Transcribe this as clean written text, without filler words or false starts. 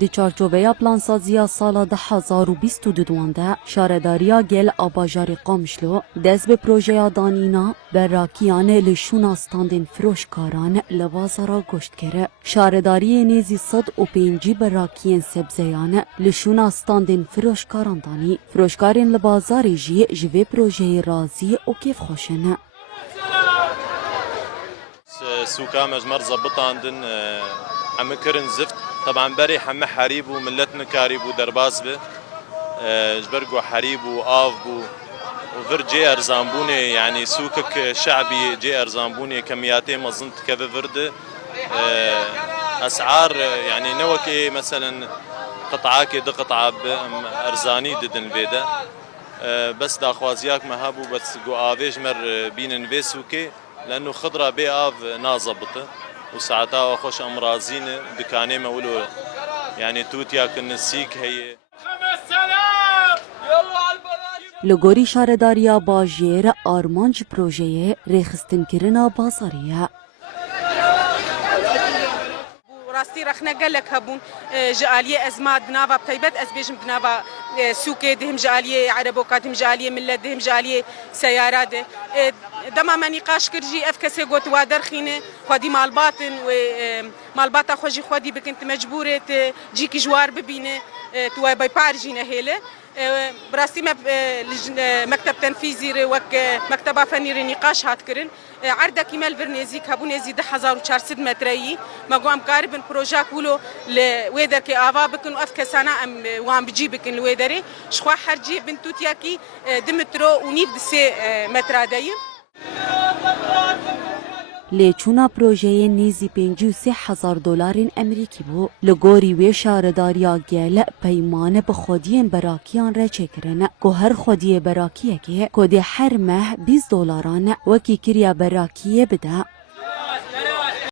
دی چارچوبه پلانسازیا سالا 2022 ده شارداریا گل آباجار قامشلو دست به پروژه دانینا براکیان لشونا ستاندین فروشکاران لبازارا گشت کره. شارداری نیزی 105 براکیان سبزیان لشونا ستاندین فروشکاران دانی. فروشکارین لبازاری جوی پروژه رازی و کیف خوشنه. سوكا مجمر زبطاندن عم كرن زفت طبعا بري حم حريب وملتنا كاريب ودرباس به جبرقو حريب وآف بو وفر جي ارزامبوني يعني سوكك شعبي جي ارزامبوني كمياتي مظنت كذا فرد اسعار يعني نوكي مثلا قطعاكي دي قطعة ارزاني ددن بيدا بس دا خوازياك مهابو بس قو آفيج مر بين نفي سوكي لأنه خضرة بيقاف نازبطة وساعتها خوش أمراضين دكاني مولو يعني توتيا كنسيك هي لگوری شارداریا باجیر آرمانج پروژه ریخستن کرنا بازاریه. راستي رخنا قال لك هبون جاليه ازمات بنافا بتيبت ازبيجم بنافا سوكي دهم جاليه عربوكات دهم جاليه ملت دهم جاليه سيارات دما ما نقاش كرجي افكسي قوت وادر خينه خدي مال باطن ومال باطا خوجي خدي بكنت مجبوره جيك جوار ببينه تو باي بارجينا هيله براستي مكتب تنفيذي وك مكتب فني نقاش هات كرن عرضه كمال فرنيزيك هبون يزيد 1400 متري ما قام قارب بروجاك ولو لويدر كي افا بكن افك سنه ام وام بجي بكن الويدري شخوا حرجي بنتوتياكي دمترو ونيف دسي متراداي لیچونا پروژه نیزی 53,000 دلار امریکی بو. لگوری وی شارداریا گل پیمان به خودیان براکیان را چکرن که هر خودی براکیه که کد هر ماه $20 وکی کریا براکیه بده.